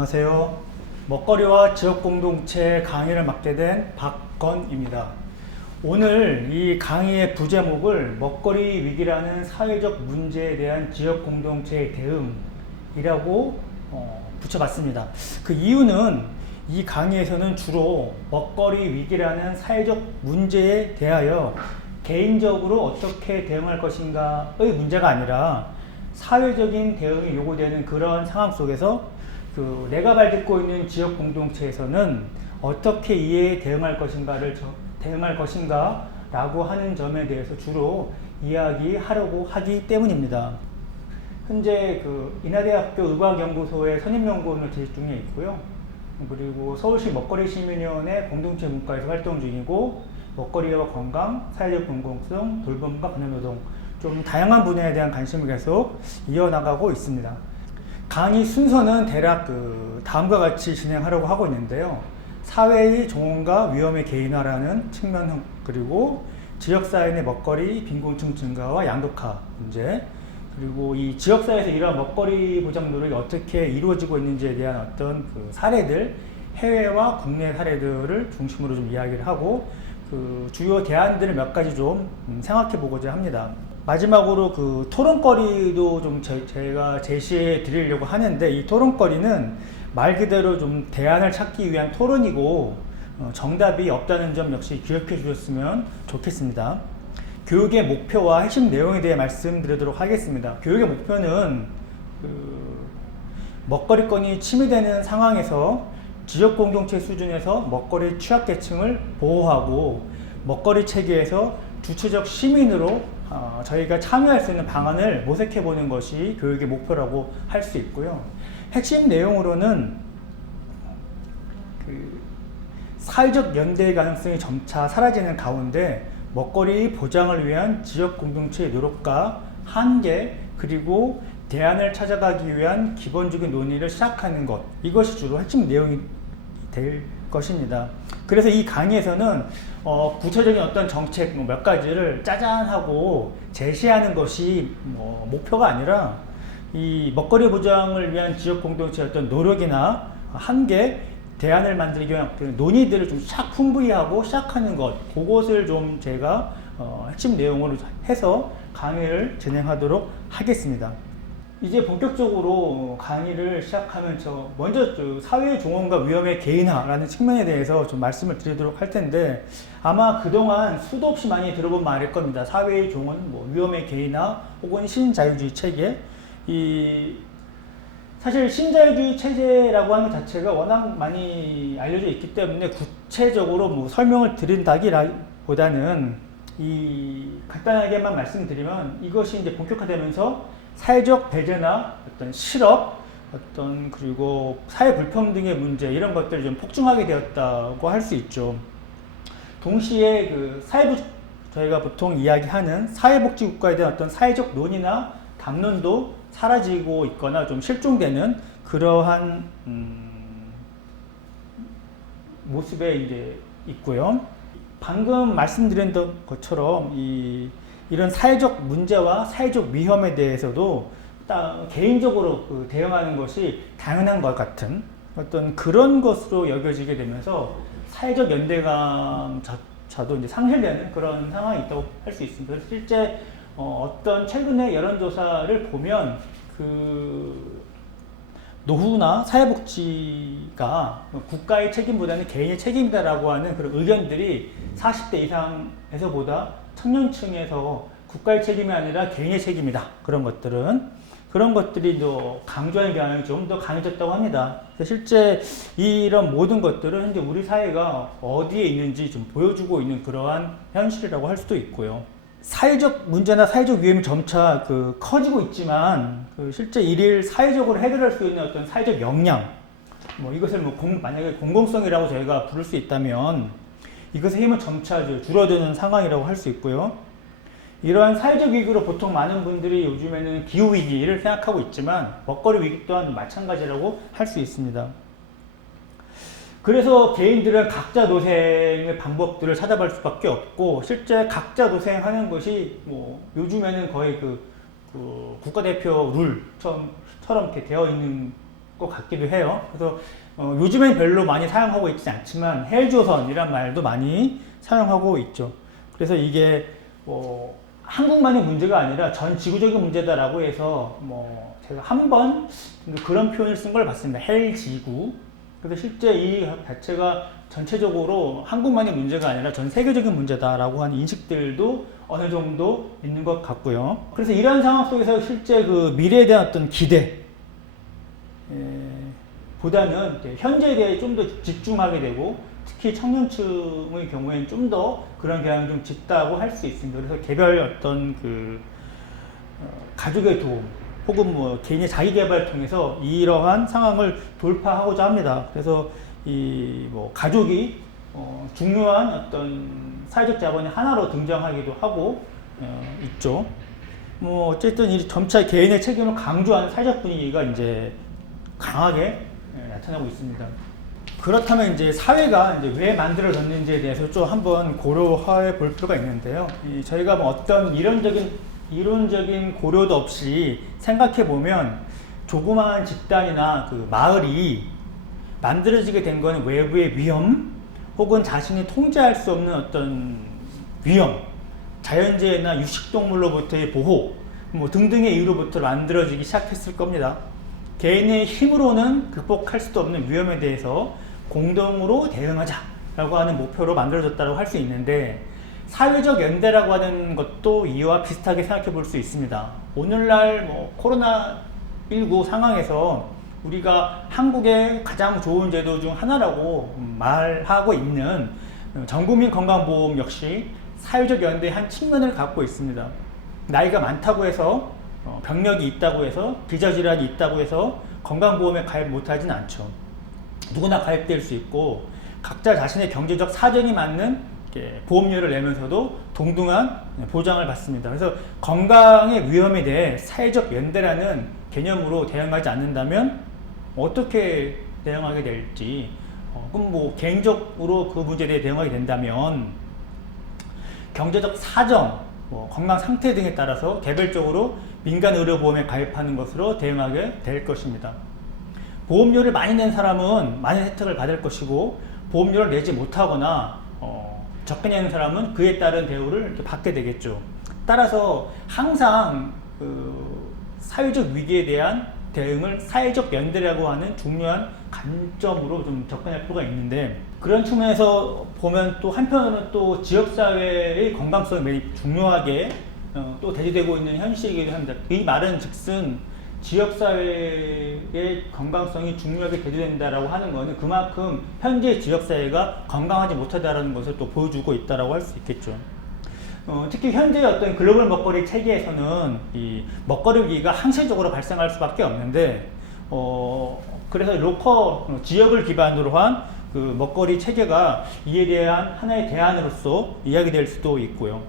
안녕하세요. 먹거리와 지역공동체 강의를 맡게 된 박건입니다. 오늘 이 강의의 부제목을 먹거리 위기라는 사회적 문제에 대한 지역공동체의 대응이라고 붙여봤습니다. 그 이유는 이 강의에서는 주로 먹거리 위기라는 사회적 문제에 대하여 개인적으로 어떻게 대응할 것인가의 문제가 아니라 사회적인 대응이 요구되는 그런 상황 속에서 내가 발딛고 있는 지역 공동체에서는 어떻게 이에 대응할 것인가라고 하는 점에 대해서 주로 이야기하려고 하기 때문입니다. 현재 인하대학교 의과연구소의 선임연구원을 재직 중에 있고요. 그리고 서울시 먹거리 시민위원회 공동체 문과에서 활동 중이고, 먹거리와 건강, 사회적 공공성, 돌봄과 근현노동, 좀 다양한 분야에 대한 관심을 계속 이어나가고 있습니다. 강의 순서는 대략 다음과 같이 진행하려고 하고 있는데요. 사회의 종언과 위험의 개인화라는 측면, 그리고 지역사회 내 먹거리 빈곤층 증가와 양극화 문제, 그리고 이 지역사회에서 이러한 먹거리 보장 노력이 어떻게 이루어지고 있는지에 대한 어떤 사례들, 해외와 국내 사례들을 중심으로 좀 이야기를 하고, 주요 대안들을 몇 가지 좀 생각해 보고자 합니다. 마지막으로 토론거리도 좀 제가 제시해 드리려고 하는데, 이 토론거리는 말 그대로 좀 대안을 찾기 위한 토론이고, 정답이 없다는 점 역시 기억해 주셨으면 좋겠습니다. 교육의 목표와 핵심 내용에 대해 말씀드리도록 하겠습니다. 교육의 목표는 먹거리권이 침해되는 상황에서 지역 공동체 수준에서 먹거리 취약계층을 보호하고, 먹거리 체계에서 주체적 시민으로 저희가 참여할 수 있는 방안을 모색해 보는 것이 교육의 목표라고 할 수 있고요. 핵심 내용으로는 사회적 연대의 가능성이 점차 사라지는 가운데 먹거리 보장을 위한 지역 공동체의 노력과 한계, 그리고 대안을 찾아가기 위한 기본적인 논의를 시작하는 것, 이것이 주로 핵심 내용이 될 것입니다. 그래서 이 강의에서는 구체적인 어떤 정책 몇 가지를 짜잔하고 제시하는 것이 목표가 아니라, 이 먹거리 보장을 위한 지역 공동체의 어떤 노력이나 한계, 대안을 만들기 위한 논의들을 좀 풍부히 하고 시작하는 것, 그것을 좀 제가 핵심 내용으로 해서 강의를 진행하도록 하겠습니다. 이제 본격적으로 강의를 시작하면 먼저 사회의 종언과 위험의 개인화라는 측면에 대해서 좀 말씀을 드리도록 할 텐데, 아마 그동안 수도 없이 많이 들어본 말일 겁니다. 사회의 종언, 위험의 개인화, 혹은 신자유주의 체계. 사실 신자유주의 체제라고 하는 것 자체가 워낙 많이 알려져 있기 때문에 구체적으로 설명을 드린다기보다는 간단하게만 말씀드리면, 이것이 이제 본격화되면서 사회적 배제나 어떤 실업, 그리고 사회 불평등의 문제, 이런 것들이 좀 폭증하게 되었다고 할 수 있죠. 동시에 저희가 보통 이야기하는 사회복지국가에 대한 어떤 사회적 논의나 담론도 사라지고 있거나 좀 실종되는 그러한 모습에 이제 있고요. 방금 말씀드린 것처럼 이런 사회적 문제와 사회적 위험에 대해서도 개인적으로 대응하는 것이 당연한 것 같은 어떤 그런 것으로 여겨지게 되면서 사회적 연대감조차도 이제 상실되는 그런 상황이 있다고 할 수 있습니다. 그래서 실제 어떤 최근의 여론조사를 보면 노후나 사회복지가 국가의 책임보다는 개인의 책임이다라고 하는 그런 의견들이 40대 이상에서보다 청년층에서 국가의 책임이 아니라 개인의 책임이다, 그런 것들이 강조하는 경향이 좀 더 강해졌다고 합니다. 실제 이런 모든 것들은 현재 우리 사회가 어디에 있는지 좀 보여주고 있는 그러한 현실이라고 할 수도 있고요. 사회적 문제나 사회적 위험이 점차 커지고 있지만, 실제 일일 사회적으로 해결할 수 있는 어떤 사회적 역량, 이것을 만약에 공공성이라고 저희가 부를 수 있다면, 이것의 힘은 점차 줄어드는 상황이라고 할 수 있고요. 이러한 사회적 위기로 보통 많은 분들이 요즘에는 기후위기를 생각하고 있지만, 먹거리 위기 또한 마찬가지라고 할 수 있습니다. 그래서 개인들은 각자 도생의 방법들을 찾아볼 수밖에 없고, 실제 각자 도생하는 것이 요즘에는 거의 국가대표 룰처럼 이렇게 되어 있는 것 같기도 해요. 그래서 요즘엔 별로 많이 사용하고 있지 않지만 헬조선이란 말도 많이 사용하고 있죠. 그래서 이게 한국만의 문제가 아니라 전 지구적인 문제다라고 해서 제가 한 번 그런 표현을 쓴 걸 봤습니다. 헬지구. 그래서 실제 이 자체가 전체적으로 한국만의 문제가 아니라 전 세계적인 문제다라고 하는 인식들도 어느 정도 있는 것 같고요. 그래서 이런 상황 속에서 실제 그 미래에 대한 어떤 기대 보다는 현재에 대해 좀 더 집중하게 되고, 특히 청년층의 경우에는 좀 더 그런 경향이 좀 짙다고 할 수 있습니다. 그래서 개별 어떤 가족의 도움 혹은 개인의 자기 개발을 통해서 이러한 상황을 돌파하고자 합니다. 그래서 가족이 중요한 어떤 사회적 자본의 하나로 등장하기도 하고 있죠. 어쨌든 이 점차 개인의 책임을 강조하는 사회적 분위기가 이제 강하게 나타나고 있습니다. 그렇다면 이제 사회가 이제 왜 만들어졌는지에 대해서 좀 한번 고려해 볼 필요가 있는데요. 저희가 어떤 이론적인 고려도 없이 생각해 보면 조그마한 집단이나 그 마을이 만들어지게 된 건 외부의 위험 혹은 자신이 통제할 수 없는 어떤 위험, 자연재해나 육식동물로부터의 보호 등등의 이유로부터 만들어지기 시작했을 겁니다. 개인의 힘으로는 극복할 수도 없는 위험에 대해서 공동으로 대응하자라고 하는 목표로 만들어졌다고 할 수 있는데, 사회적 연대라고 하는 것도 이와 비슷하게 생각해 볼 수 있습니다. 오늘날 코로나19 상황에서 우리가 한국의 가장 좋은 제도 중 하나라고 말하고 있는 전국민 건강보험 역시 사회적 연대의 한 측면을 갖고 있습니다. 나이가 많다고 해서 병력이 있다고 해서 기저질환이 있다고 해서 건강보험에 가입 못하진 않죠. 누구나 가입될 수 있고 각자 자신의 경제적 사정이 맞는 보험료를 내면서도 동등한 보장을 받습니다. 그래서 건강의 위험에 대해 사회적 연대라는 개념으로 대응하지 않는다면 어떻게 대응하게 될지, 그럼 개인적으로 그 문제에 대해 대응하게 된다면 경제적 사정, 건강 상태 등에 따라서 개별적으로 민간 의료보험에 가입하는 것으로 대응하게 될 것입니다. 보험료를 많이 낸 사람은 많은 혜택을 받을 것이고, 보험료를 내지 못하거나 적게 내는 사람은 그에 따른 대우를 이렇게 받게 되겠죠. 따라서 항상 사회적 위기에 대한 대응을 사회적 연대라고 하는 중요한 관점으로 좀 접근할 필요가 있는데, 그런 측면에서 보면 또 한편으로는 또 지역사회의 건강성이 매우 중요하게 또 대두되고 있는 현실이기도 합니다. 이 말은 즉슨 지역사회의 건강성이 중요하게 대두된다라고 하는 것은 그만큼 현재 지역사회가 건강하지 못하다라는 것을 또 보여주고 있다라고 할 수 있겠죠. 특히 현재 어떤 글로벌 먹거리 체계에서는 이 먹거리 위기가 항시적으로 발생할 수밖에 없는데, 그래서 지역을 기반으로 한 그 먹거리 체계가 이에 대한 하나의 대안으로서 이야기될 수도 있고요.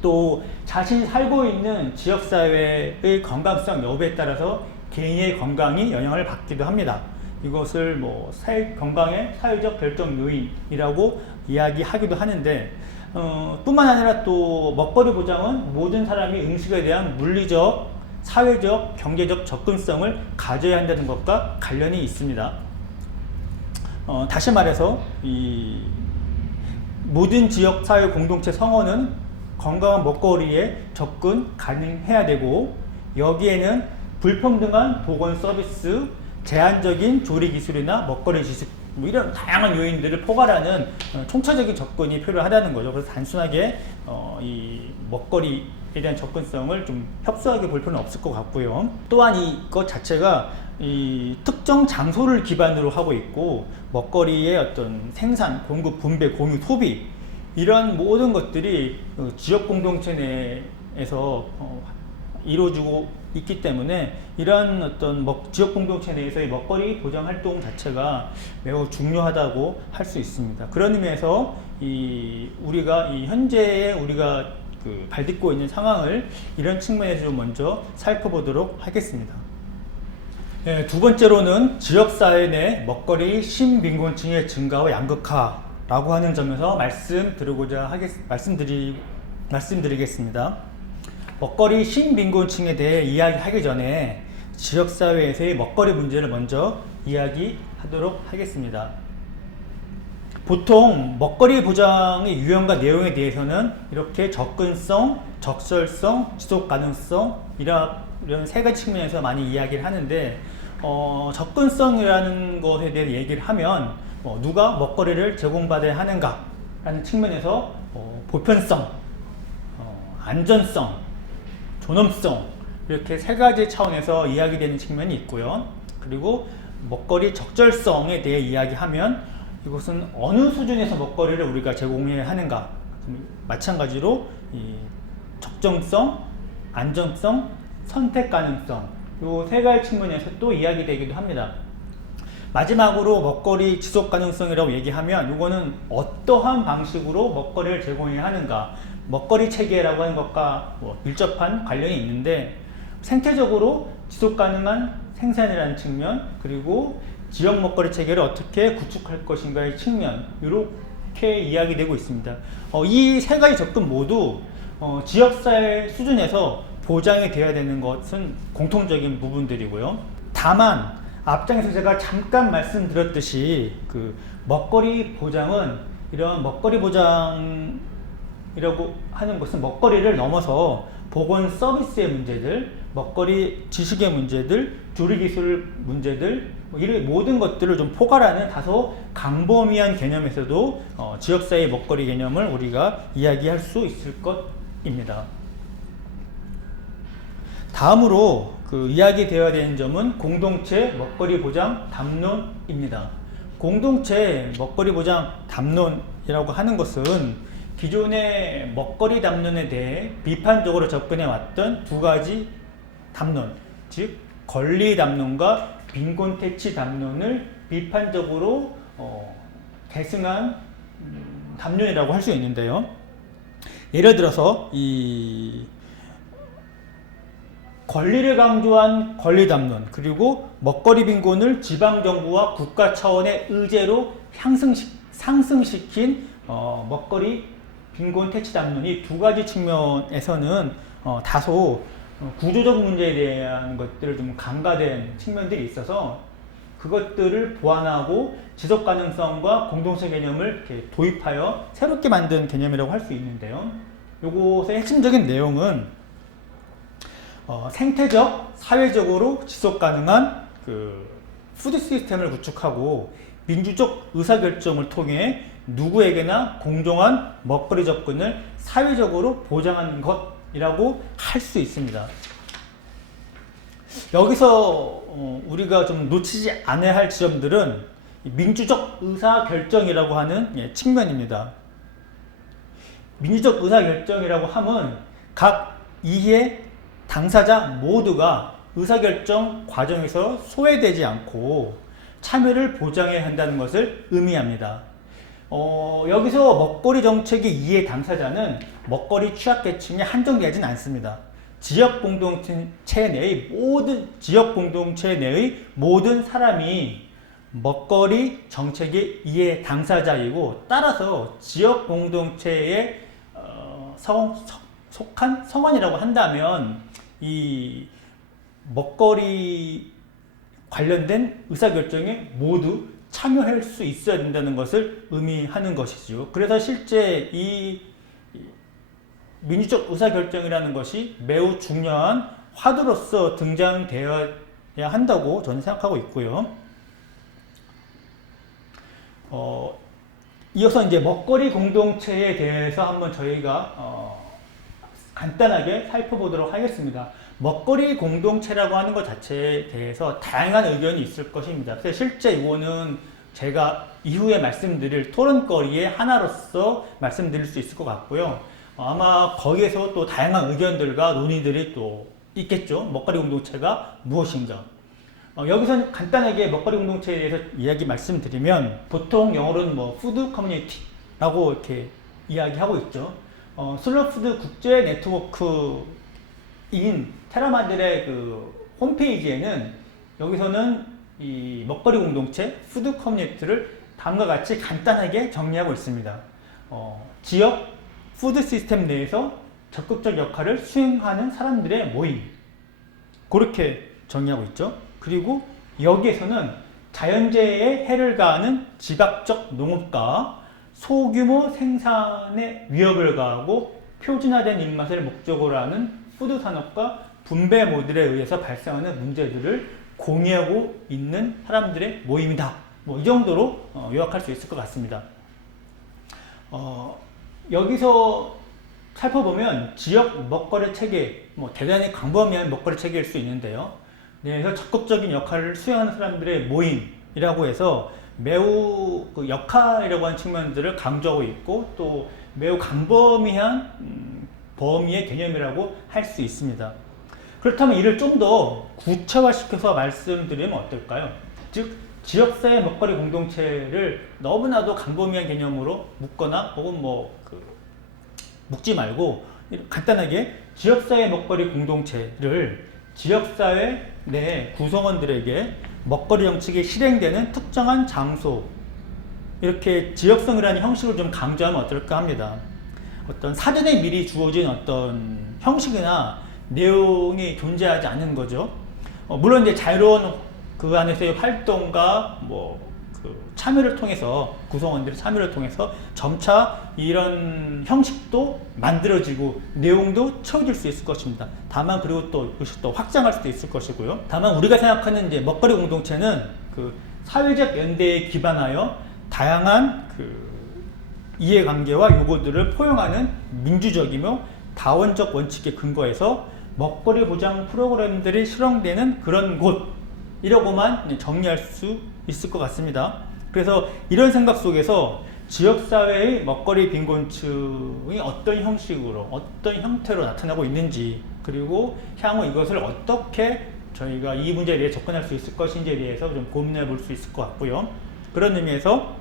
또 자신이 살고 있는 지역사회의 건강성 여부에 따라서 개인의 건강이 영향을 받기도 합니다. 이것을 건강의 사회적 결정 요인이라고 이야기하기도 하는데, 뿐만 아니라 또 먹거리 보장은 모든 사람이 음식에 대한 물리적, 사회적, 경제적 접근성을 가져야 한다는 것과 관련이 있습니다. 다시 말해서 이 모든 지역 사회 공동체 성원은 건강한 먹거리에 접근 가능해야 되고, 여기에는 불평등한 보건 서비스, 제한적인 조리 기술이나 먹거리 지식 이런 다양한 요인들을 포괄하는 총체적인 접근이 필요하다는 거죠. 그래서 단순하게 이 먹거리에 대한 접근성을 좀 협소하게 볼 필요는 없을 것 같고요. 또한 이것 자체가 이 특정 장소를 기반으로 하고 있고, 먹거리의 어떤 생산, 공급, 분배, 공유, 소비 이런 모든 것들이 지역 공동체 내에서 이루어지고 있기 때문에, 이런 어떤 지역 공동체 내에서의 먹거리 보장 활동 자체가 매우 중요하다고 할 수 있습니다. 그런 의미에서 우리가 현재의 우리가 발딛고 있는 상황을 이런 측면에서 좀 먼저 살펴보도록 하겠습니다. 네, 두 번째로는 지역사회 내 먹거리 신빈곤층의 증가와 양극화라고 하는 점에서 말씀드리겠습니다. 먹거리 신빈곤층에 대해 이야기하기 전에 지역사회에서의 먹거리 문제를 먼저 이야기하도록 하겠습니다. 보통 먹거리 보장의 유형과 내용에 대해서는 이렇게 접근성, 적절성, 지속가능성 이런 세 가지 측면에서 많이 이야기를 하는데 접근성이라는 것에 대해 얘기를 하면 누가 먹거리를 제공받아야 하는가 라는 측면에서 보편성, 안전성, 존엄성 이렇게 세 가지 차원에서 이야기되는 측면이 있고요. 그리고 먹거리 적절성에 대해 이야기하면 이것은 어느 수준에서 먹거리를 우리가 제공해야 하는가, 마찬가지로 이 적정성, 안정성, 선택 가능성 이 세 가지 측면에서 또 이야기되기도 합니다. 마지막으로 먹거리 지속 가능성이라고 얘기하면 이거는 어떠한 방식으로 먹거리를 제공해야 하는가, 먹거리 체계라고 하는 것과 밀접한 관련이 있는데 생태적으로 지속 가능한 생산이라는 측면, 그리고 지역 먹거리 체계를 어떻게 구축할 것인가의 측면, 이렇게 이야기되고 있습니다. 이 세 가지 접근 모두 지역사회 수준에서 보장이 되어야 되는 것은 공통적인 부분들이고요. 다만 앞장에서 제가 잠깐 말씀드렸듯이 그 먹거리 보장은 이런 먹거리 보장이라고 하는 것은 먹거리를 넘어서 보건 서비스의 문제들, 먹거리 지식의 문제들, 조리기술 문제들 이런 모든 것들을 좀 포괄하는 다소 광범위한 개념에서도 지역사회 먹거리 개념을 우리가 이야기할 수 있을 것입니다. 다음으로 이야기되어야 되는 점은 공동체 먹거리 보장 담론입니다. 공동체 먹거리 보장 담론이라고 하는 것은 기존의 먹거리 담론에 대해 비판적으로 접근해 왔던 두 가지 담론, 즉 권리 담론과 빈곤 퇴치 담론을 비판적으로 계승한 담론이라고 할 수 있는데요. 예를 들어서 이 권리를 강조한 권리 담론, 그리고 먹거리 빈곤을 지방정부와 국가 차원의 의제로 상승시킨 먹거리 빈곤 퇴치 담론, 이 두 가지 측면에서는 다소 구조적 문제에 대한 것들을 좀 간과된 측면들이 있어서 그것들을 보완하고 지속 가능성과 공동체 개념을 이렇게 도입하여 새롭게 만든 개념이라고 할 수 있는데요. 요것의 핵심적인 내용은 생태적, 사회적으로 지속 가능한 푸드 시스템을 구축하고 민주적 의사결정을 통해 누구에게나 공정한 먹거리 접근을 사회적으로 보장하는 것이라고 할 수 있습니다. 여기서 우리가 좀 놓치지 않아야 할 지점들은 민주적 의사결정이라고 하는 측면입니다. 민주적 의사결정이라고 하면 각 이해 당사자 모두가 의사결정 과정에서 소외되지 않고 참여를 보장해야 한다는 것을 의미합니다. 여기서 먹거리 정책의 이해 당사자는 먹거리 취약계층에 한정되진 않습니다. 지역 공동체 내의 모든 사람이 먹거리 정책의 이해 당사자이고, 따라서 지역 공동체에 속한 성원이라고 한다면 이 먹거리 관련된 의사결정에 모두 참여할 수 있어야 된다는 것을 의미하는 것이죠. 그래서 실제 이 민주적 의사결정이라는 것이 매우 중요한 화두로서 등장되어야 한다고 저는 생각하고 있고요. 이어서 이제 먹거리 공동체에 대해서 한번 저희가 간단하게 살펴보도록 하겠습니다. 먹거리 공동체라고 하는 것 자체에 대해서 다양한 의견이 있을 것입니다. 그래서 실제 이거는 제가 이후에 말씀드릴 토론거리의 하나로서 말씀드릴 수 있을 것 같고요. 아마 거기에서 또 다양한 의견들과 논의들이 또 있겠죠. 먹거리 공동체가 무엇인가. 여기서는 간단하게 먹거리 공동체에 대해서 이야기 말씀드리면, 보통 영어로는 푸드 커뮤니티라고 이렇게 이야기하고 있죠. 슬로푸드 국제 네트워크인 테라마들의 홈페이지에는 여기서는 이 먹거리 공동체, 푸드 커뮤니티를 다음과 같이 간단하게 정리하고 있습니다. 지역 푸드 시스템 내에서 적극적 역할을 수행하는 사람들의 모임, 그렇게 정의하고 있죠. 그리고 여기에서는 자연재해에 해를 가하는 지각적 농업과 소규모 생산에 위협을 가하고 표준화된 입맛을 목적으로 하는 푸드산업과 분배 모델에 의해서 발생하는 문제들을 공유하고 있는 사람들의 모임이다. 뭐 이 정도로 요약할 수 있을 것 같습니다. 여기서 살펴보면 지역 먹거리 체계, 뭐 대단히 광범위한 먹거리 체계일 수 있는데요. 그래서 적극적인 역할을 수행하는 사람들의 모임이라고 해서 매우 그 역할이라고 하는 측면들을 강조하고 있고 또 매우 광범위한 범위의 개념이라고 할 수 있습니다. 그렇다면 이를 좀 더 구체화시켜서 말씀드리면 어떨까요? 즉 지역사회 먹거리 공동체를 너무나도 광범위한 개념으로 묶거나 혹은 묶지 말고 간단하게 지역사회 먹거리 공동체를 지역사회 내 구성원들에게 먹거리 정책이 실행되는 특정한 장소, 이렇게 지역성이라는 형식을 좀 강조하면 어떨까 합니다. 어떤 사전에 미리 주어진 어떤 형식이나 내용이 존재하지 않는 거죠. 물론 이제 자유로운 그 안에서의 활동과 참여를 통해서, 구성원들의 참여를 통해서 점차 이런 형식도 만들어지고 내용도 채워질 수 있을 것입니다. 다만 그리고 또 이것이 또 확장할 수도 있을 것이고요. 다만 우리가 생각하는 이제 먹거리 공동체는 그 사회적 연대에 기반하여 다양한 그 이해관계와 요구들을 포용하는 민주적이며 다원적 원칙에 근거해서 먹거리 보장 프로그램들이 실행되는 그런 곳이라고만 정리할 수 있을 것 같습니다. 그래서 이런 생각 속에서 지역사회의 먹거리 빈곤층이 어떤 형식으로, 어떤 형태로 나타나고 있는지, 그리고 향후 이것을 어떻게 저희가 이 문제에 대해 접근할 수 있을 것인지에 대해서 좀 고민해 볼 수 있을 것 같고요. 그런 의미에서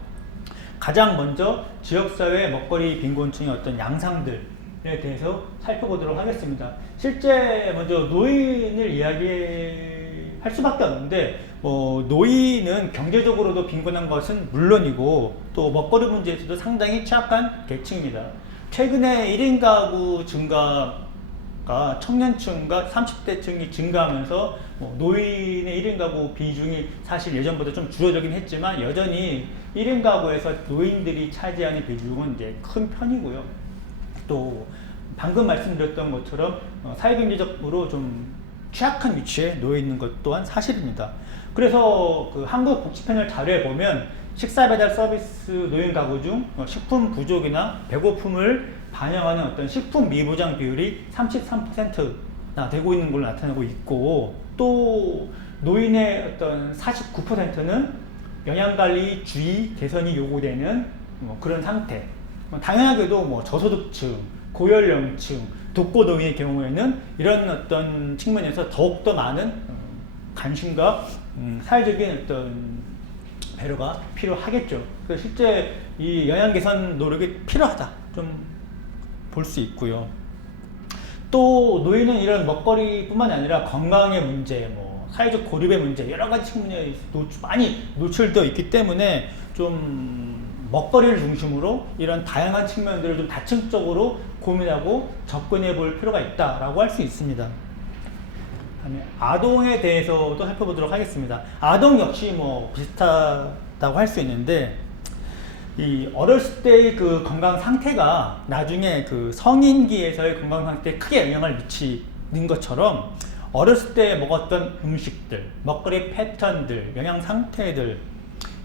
가장 먼저 지역사회 먹거리 빈곤층의 어떤 양상들에 대해서 살펴보도록 하겠습니다. 실제 먼저 노인을 이야기할 수밖에 없는데 노인은 경제적으로도 빈곤한 것은 물론이고 또 먹거리 문제에서도 상당히 취약한 계층입니다. 최근에 1인 가구 증가가 청년층과 30대층이 증가하면서 노인의 1인 가구 비중이 사실 예전보다 좀 줄어들긴 했지만 여전히 1인 가구에서 노인들이 차지하는 비중은 이제 큰 편이고요. 또 방금 말씀드렸던 것처럼 사회경제적으로 좀 취약한 위치에 놓여 있는 것 또한 사실입니다. 그래서 그 한국복지패널 자료에 보면 식사배달 서비스 노인 가구 중 식품 부족이나 배고픔을 반영하는 어떤 식품 미보장 비율이 33%나 되고 있는 걸로 나타나고 있고, 또 노인의 어떤 49%는 영양관리 주의 개선이 요구되는 그런 상태. 당연하게도 저소득층, 고연령층, 독거노인의 경우에는 이런 어떤 측면에서 더욱더 많은 관심과 사회적인 어떤 배려가 필요하겠죠. 그래서 실제 이 영양 개선 노력이 필요하다 좀 볼 수 있고요. 또 노인은 이런 먹거리뿐만 아니라 건강의 문제, 사회적 고립의 문제, 여러 가지 측면에 많이 노출되어 있기 때문에 좀 먹거리를 중심으로 이런 다양한 측면들을 좀 다층적으로 고민하고 접근해 볼 필요가 있다라고 할 수 있습니다. 아동에 대해서도 살펴보도록 하겠습니다. 아동 역시 비슷하다고 할 수 있는데, 이 어렸을 때의 그 건강 상태가 나중에 그 성인기에서의 건강 상태에 크게 영향을 미치는 것처럼 어렸을 때 먹었던 음식들, 먹거리 패턴들, 영양 상태들,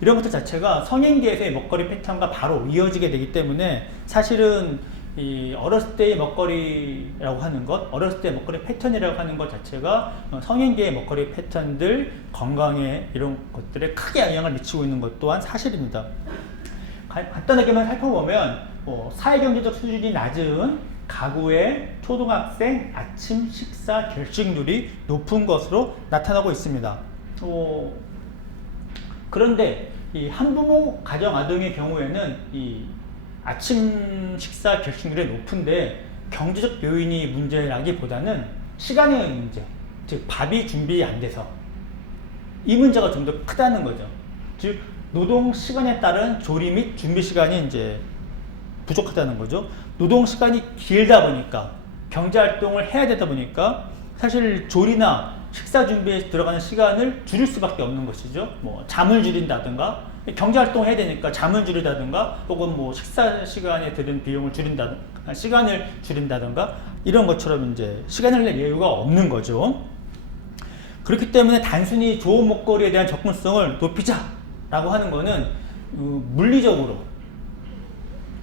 이런 것들 자체가 성인기에서의 먹거리 패턴과 바로 이어지게 되기 때문에 사실은 이 어렸을 때의 먹거리라고 하는 것, 어렸을 때 먹거리 패턴이라고 하는 것 자체가 성인기의 먹거리 패턴들, 건강에 이런 것들에 크게 영향을 미치고 있는 것 또한 사실입니다. 간단하게만 살펴보면 사회경제적 수준이 낮은 가구의 초등학생 아침 식사 결식률이 높은 것으로 나타나고 있습니다. 그런데 이 한부모 가정 아동의 경우에는 이 아침 식사 결식률이 높은데 경제적 요인이 문제라기보다는 시간의 문제, 즉 밥이 준비 안 돼서 이 문제가 좀 더 크다는 거죠. 즉 노동 시간에 따른 조리 및 준비 시간이 이제 부족하다는 거죠. 노동 시간이 길다 보니까 경제 활동을 해야 되다 보니까 사실 조리나 식사 준비에 들어가는 시간을 줄일 수밖에 없는 것이죠. 뭐 잠을 줄인다든가, 경제활동을 해야 되니까 잠을 줄이다든가, 혹은 뭐 식사 시간에 드는 비용을 줄인다든가, 시간을 줄인다든가, 이런 것처럼 이제 시간을 낼 여유가 없는 거죠. 그렇기 때문에 단순히 좋은 먹거리에 대한 접근성을 높이자라고 하는 거는 물리적으로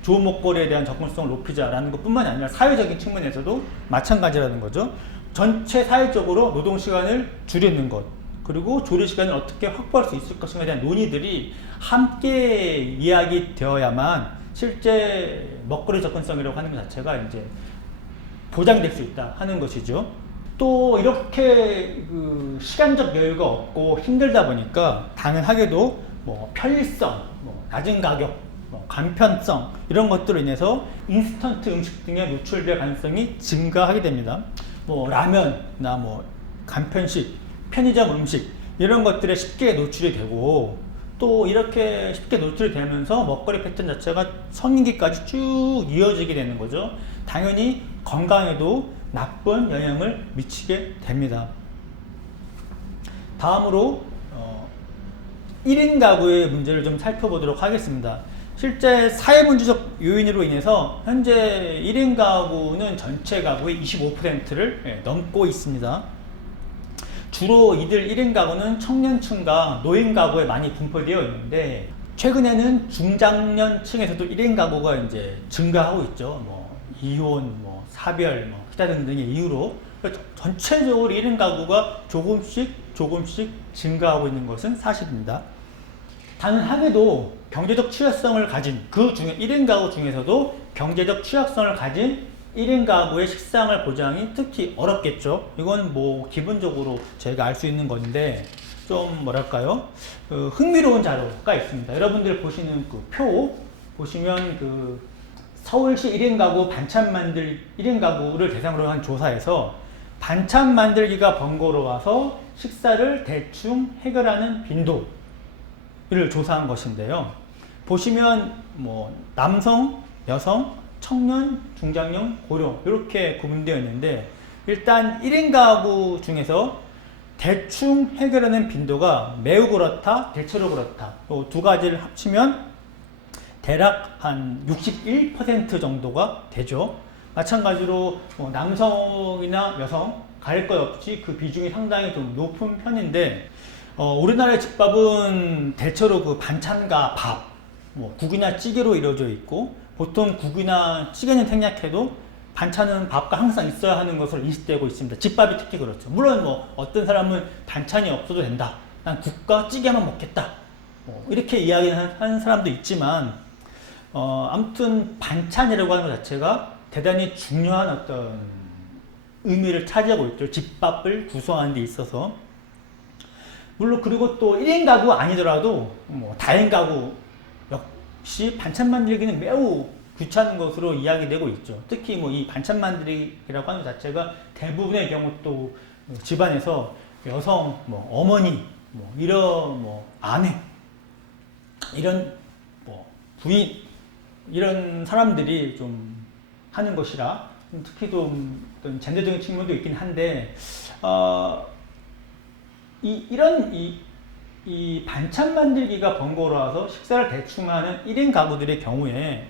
좋은 먹거리에 대한 접근성을 높이자라는 것뿐만이 아니라 사회적인 측면에서도 마찬가지라는 거죠. 전체 사회적으로 노동시간을 줄이는 것, 그리고 조리시간을 어떻게 확보할 수 있을 것인가에 대한 논의들이 함께 이야기되어야만 실제 먹거리 접근성이라고 하는 것 자체가 이제 보장될 수 있다 하는 것이죠. 또 이렇게 시간적 여유가 없고 힘들다 보니까 당연하게도 뭐 편리성, 뭐 낮은 가격, 뭐 간편성, 이런 것들로 인해서 인스턴트 음식 등에 노출될 가능성이 증가하게 됩니다. 뭐 라면이나 뭐 간편식, 편의점 음식, 이런 것들에 쉽게 노출이 되고, 또 이렇게 쉽게 노출이 되면서 먹거리 패턴 자체가 성인기까지 쭉 이어지게 되는 거죠. 당연히 건강에도 나쁜 영향을 미치게 됩니다. 다음으로 1인 가구의 문제를 좀 살펴보도록 하겠습니다. 실제 사회문제적 요인으로 인해서 현재 1인 가구는 전체 가구의 25%를 넘고 있습니다. 주로 이들 1인 가구는 청년층과 노인 가구에 많이 분포되어 있는데, 최근에는 중장년층에서도 1인 가구가 이제 증가하고 있죠. 뭐 이혼, 뭐 사별, 뭐 기타 등등의 이유로 전체적으로 1인 가구가 조금씩 증가하고 있는 것은 사실입니다. 당연하게도 경제적 취약성을 가진, 그 중에 1인 가구 중에서도 경제적 취약성을 가진 1인 가구의 식상을 보장이 특히 어렵겠죠. 이건 뭐 기본적으로 저희가 알 수 있는 건데, 좀 뭐랄까요, 흥미로운 자료가 있습니다. 여러분들 보시는 그 표 보시면 서울시 1인 가구 반찬 만들 1인 가구를 대상으로 한 조사에서 반찬 만들기가 번거로워서 식사를 대충 해결하는 빈도를 조사한 것인데요. 보시면 뭐 남성, 여성, 청년, 중장년, 고령 이렇게 구분되어 있는데, 일단 1인 가구 중에서 대충 해결하는 빈도가 매우 그렇다, 대체로 그렇다, 이 두 가지를 합치면 대략 한 61% 정도가 되죠. 마찬가지로 뭐 남성이나 여성 가릴 것 없이 그 비중이 상당히 좀 높은 편인데, 우리나라의 집밥은 대체로 반찬과 밥, 뭐 국이나 찌개로 이루어져 있고, 보통 국이나 찌개는 생략해도 반찬은 밥과 항상 있어야 하는 것으로 인식되고 있습니다. 집밥이 특히 그렇죠. 물론 뭐 어떤 사람은 반찬이 없어도 된다, 난 국과 찌개만 먹겠다, 이렇게 이야기하는 사람도 있지만, 아무튼 반찬이라고 하는 것 자체가 대단히 중요한 어떤 의미를 차지하고 있죠. 집밥을 구성하는 데 있어서. 물론 그리고 또 1인 가구 아니더라도 뭐 다인 가구 역시 반찬 만들기는 매우 귀찮은 것으로 이야기되고 있죠. 특히 뭐 이 반찬 만들기라고 하는 것 자체가 대부분의 경우 또 집안에서 여성, 뭐 어머니, 뭐 이런 뭐 아내, 이런 뭐 부인, 이런 사람들이 좀 하는 것이라, 특히 좀 어떤 젠더적인 측면도 있긴 한데, 이 반찬 만들기가 번거로워서 식사를 대충 하는 1인 가구들의 경우에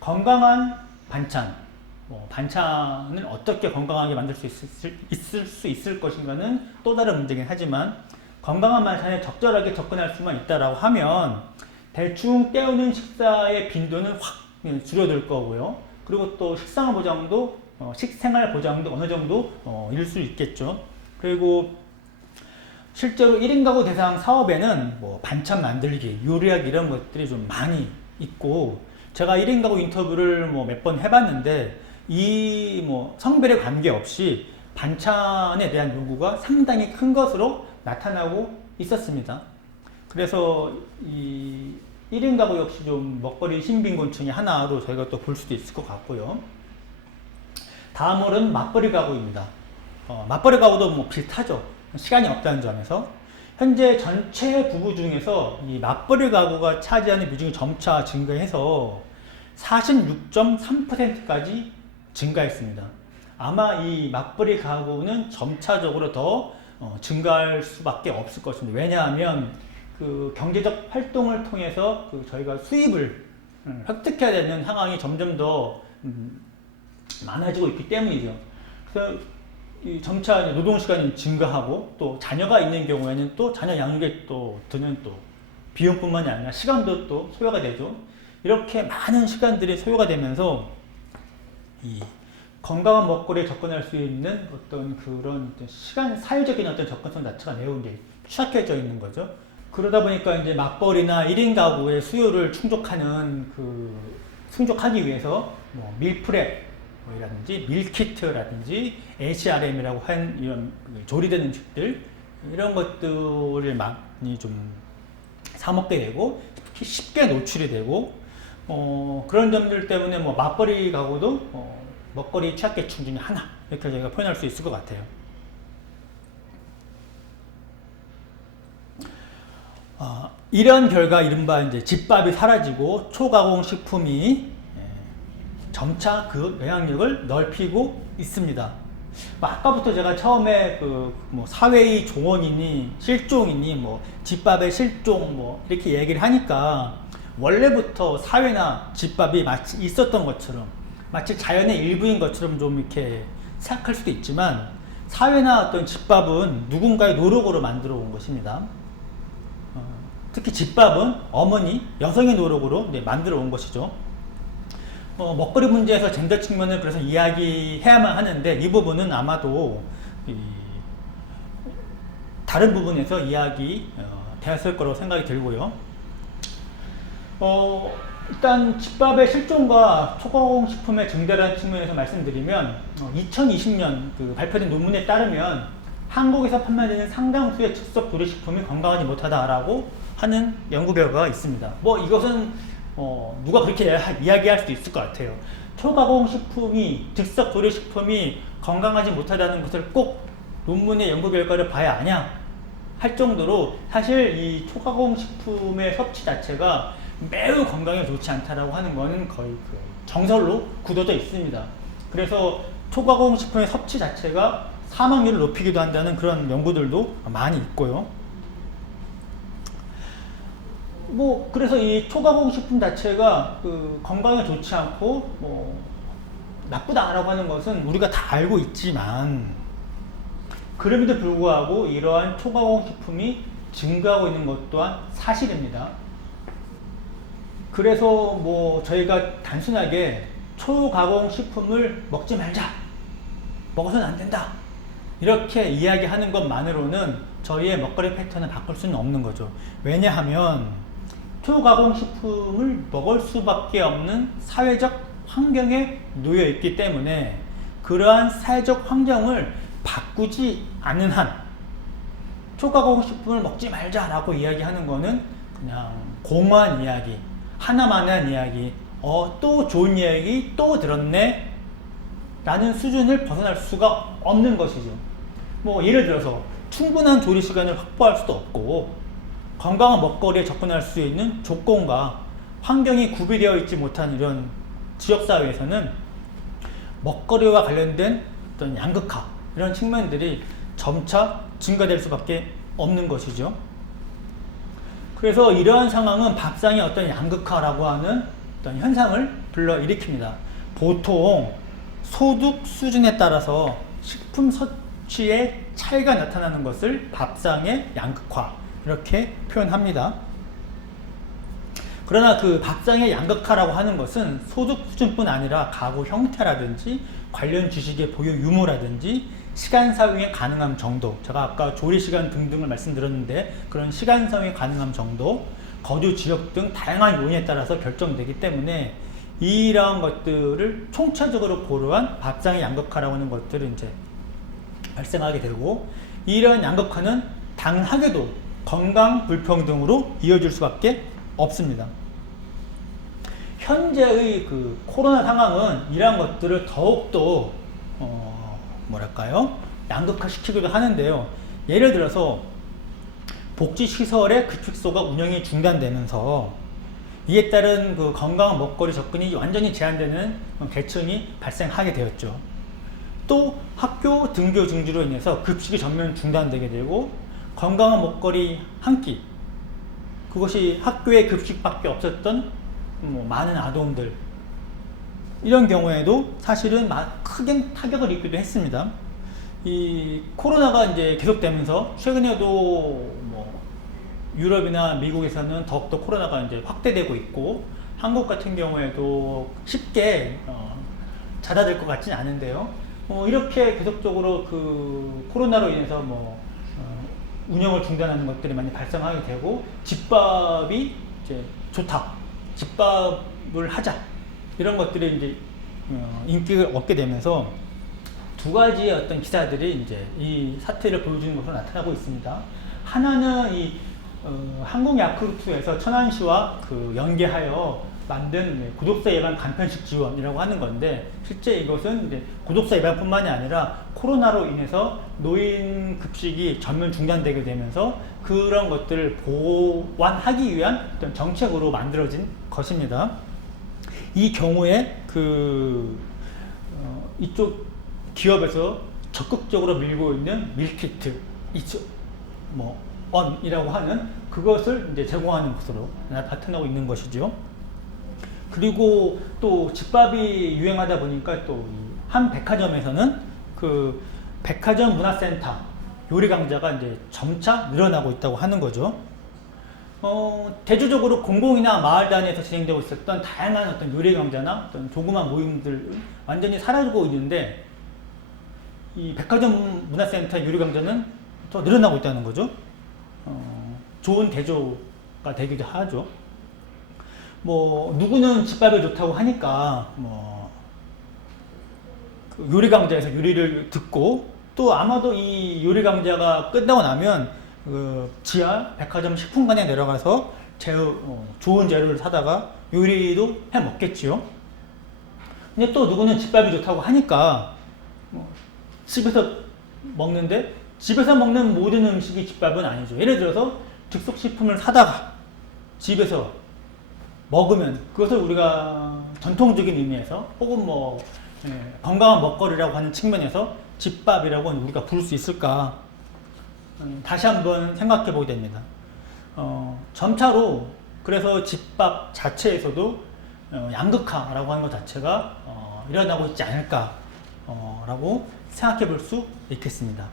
건강한 반찬, 반찬을 어떻게 건강하게 만들 수 있을 것인가는 또 다른 문제긴 하지만, 건강한 반찬에 적절하게 접근할 수만 있다라고 하면 대충 때우는 식사의 빈도는 확 줄어들 거고요. 그리고 또 식생활 보장도 어느 정도 이룰 수 있겠죠. 그리고 실제로 1인 가구 대상 사업에는 뭐 반찬 만들기, 요리하기 이런 것들이 좀 많이 있고, 제가 1인 가구 인터뷰를 뭐 몇 번 해봤는데, 이 뭐 성별에 관계없이 반찬에 대한 요구가 상당히 큰 것으로 나타나고 있었습니다. 그래서 이 1인 가구 역시 좀 먹거리 신빈곤층의 하나로 저희가 또 볼 수도 있을 것 같고요. 다음으로는 맞벌이 가구입니다. 맞벌이 가구도 뭐 비슷하죠. 시간이 없다는 점에서. 현재 전체 부부 중에서 이 맞벌이 가구가 차지하는 비중이 점차 증가해서 46.3%까지 증가했습니다. 아마 이 맞벌이 가구는 점차적으로 더 증가할 수밖에 없을 것입니다. 왜냐하면 그 경제적 활동을 통해서 그 저희가 수입을 획득해야 되는 상황이 점점 더 많아지고 있기 때문이죠. 그래서 이 점차 노동 시간이 증가하고 또 자녀가 있는 경우에는 또 자녀 양육에 또 드는 또 비용뿐만이 아니라 시간도 또 소요가 되죠. 이렇게 많은 시간들이 소요가 되면서 이 건강한 먹거리에 접근할 수 있는 어떤 그런 시간, 사회적인 어떤 접근성 자체가 매우 이제 취약해져 있는 거죠. 그러다 보니까 이제 맞벌이나 1인 가구의 수요를 충족하기 위해서 뭐 밀프렙이라든지 밀키트라든지 HRM이라고 한 이런 조리된 음식들 이런 것들을 많이 좀 사먹게 되고 쉽게 노출이 되고 그런 점들 때문에 뭐 맞벌이 가구도 먹거리 취약계층 중에 하나 이렇게 저희가 표현할 수 있을 것 같아요. 이런 결과 이른바 이제 집밥이 사라지고 초가공 식품이 점차 그 영향력을 넓히고 있습니다. 아까부터 제가 처음에 뭐 사회의 종언이니 실종이니 뭐 집밥의 실종 뭐 이렇게 얘기를 하니까 원래부터 사회나 집밥이 마치 있었던 것처럼 마치 자연의 일부인 것처럼 좀 이렇게 생각할 수도 있지만 사회나 어떤 집밥은 누군가의 노력으로 만들어 온 것입니다. 특히 집밥은 어머니, 여성의 노력으로 만들어 온 것이죠. 먹거리 문제에서 젠더 측면을 그래서 이야기해야만 하는데 이 부분은 아마도 다른 부분에서 이야기 되었을 거라고 생각이 들고요. 일단 집밥의 실종과 초가공 식품의 증대라는 측면에서 말씀드리면 2020년 그 발표된 논문에 따르면 한국에서 판매되는 상당수의 즉석 조리식품이 건강하지 못하다라고 하는 연구 결과가 있습니다. 뭐 이것은 누가 그렇게 이야기할 수도 있을 것 같아요. 초가공 식품이 즉석 조리식품이 건강하지 못하다는 것을 꼭 논문의 연구 결과를 봐야 아냐 할 정도로 사실 이 초가공 식품의 섭취 자체가 매우 건강에 좋지 않다라고 하는 것은 거의 그 정설로 굳어져 있습니다. 그래서 초가공 식품의 섭취 자체가 사망률을 높이기도 한다는 그런 연구들도 많이 있고요. 뭐 그래서 이 초가공 식품 자체가 그 건강에 좋지 않고 뭐 나쁘다라고 하는 것은 우리가 다 알고 있지만 그럼에도 불구하고 이러한 초가공 식품이 증가하고 있는 것 또한 사실입니다. 그래서 뭐 저희가 단순하게 초가공 식품을 먹지 말자, 먹어서는 안 된다 이렇게 이야기하는 것만으로는 저희의 먹거리 패턴을 바꿀 수는 없는 거죠. 왜냐하면 초가공 식품을 먹을 수밖에 없는 사회적 환경에 놓여 있기 때문에 그러한 사회적 환경을 바꾸지 않는 한 초가공 식품을 먹지 말자라고 이야기하는 거는 그냥 공허한 이야기, 하나만한 이야기, 또 좋은 이야기 또 들었네 라는 수준을 벗어날 수가 없는 것이죠. 뭐 예를 들어서 충분한 조리 시간을 확보할 수도 없고 건강한 먹거리에 접근할 수 있는 조건과 환경이 구비되어 있지 못한 이런 지역사회에서는 먹거리와 관련된 어떤 양극화 이런 측면들이 점차 증가될 수밖에 없는 것이죠. 그래서 이러한 상황은 밥상의 어떤 양극화라고 하는 어떤 현상을 불러일으킵니다. 보통 소득 수준에 따라서 식품 섭취의 차이가 나타나는 것을 밥상의 양극화 이렇게 표현합니다. 그러나 그 밥상의 양극화라고 하는 것은 소득 수준뿐 아니라 가구 형태라든지 관련 지식의 보유 유무라든지 시간 사용이 가능함 정도, 제가 아까 조리 시간 등등을 말씀드렸는데 그런 시간 사용이 가능함 정도, 거주 지역 등 다양한 요인에 따라서 결정되기 때문에 이러한 것들을 총체적으로 고려한 밥상의 양극화라고 하는 것들을 이제 발생하게 되고, 이러한 양극화는 당연하게도 건강 불평등으로 이어질 수밖에 없습니다. 현재의 그 코로나 상황은 이러한 것들을 더욱더 양극화시키기도 하는데요. 예를 들어서 복지시설의 급식소가 운영이 중단되면서 이에 따른 그 건강한 먹거리 접근이 완전히 제한되는 계층이 발생하게 되었죠. 또 학교 등교 중지로 인해서 급식이 전면 중단되게 되고 건강한 먹거리 한 끼, 그것이 학교에 급식밖에 없었던 많은 아동들, 이런 경우에도 사실은 크게 타격을 입기도 했습니다. 이 코로나가 이제 계속되면서 최근에도 유럽이나 미국에서는 더욱더 코로나가 이제 확대되고 있고, 한국 같은 경우에도 쉽게 잦아들 것 같지는 않은데요. 이렇게 계속적으로 그 코로나로 인해서 운영을 중단하는 것들이 많이 발생하게 되고, 집밥이 이제 좋다, 집밥을 하자, 이런 것들이 이제 인기를 얻게 되면서 두 가지의 어떤 기사들이 이제 이 사태를 보여주는 것으로 나타나고 있습니다. 하나는 한국 야쿠르트에서 천안시와 연계하여 만든 구독자 예방 간편식 지원이라고 하는 건데, 실제 이것은 이제 구독자 예방뿐만이 아니라 코로나로 인해서 노인 급식이 전면 중단되게 되면서 그런 것들을 보완하기 위한 어떤 정책으로 만들어진 것입니다. 이 경우에 이쪽 기업에서 적극적으로 밀고 있는 밀키트, 언이라고 하는 그것을 이제 제공하는 것으로 나타나고 있는 것이죠. 그리고 또 집밥이 유행하다 보니까 또 한 백화점에서는 그 백화점 문화센터 요리 강좌가 이제 점차 늘어나고 있다고 하는 거죠. 대조적으로 공공이나 마을 단위에서 진행되고 있었던 다양한 어떤 요리 강좌나 어떤 조그만 모임들 완전히 사라지고 있는데, 이 백화점 문화센터 요리 강좌는 더 늘어나고 있다는 거죠. 좋은 대조가 되기도 하죠. 누구는 집밥이 좋다고 하니까 그 요리 강좌에서 요리를 듣고, 또 아마도 이 요리 강좌가 끝나고 나면 지하 백화점 식품관에 내려가서 좋은 재료를 사다가 요리도 해 먹겠지요. 근데 또 누구는 집밥이 좋다고 하니까 집에서 먹는데, 집에서 먹는 모든 음식이 집밥은 아니죠. 예를 들어서 즉석식품을 사다가 집에서 먹으면 그것을 우리가 전통적인 의미에서 혹은 건강한 먹거리라고 하는 측면에서 집밥이라고 우리가 부를 수 있을까, 다시 한번 생각해 보게 됩니다. 점차로 그래서 집밥 자체에서도 양극화라고 하는 것 자체가 일어나고 있지 않을까 라고 생각해 볼 수 있겠습니다.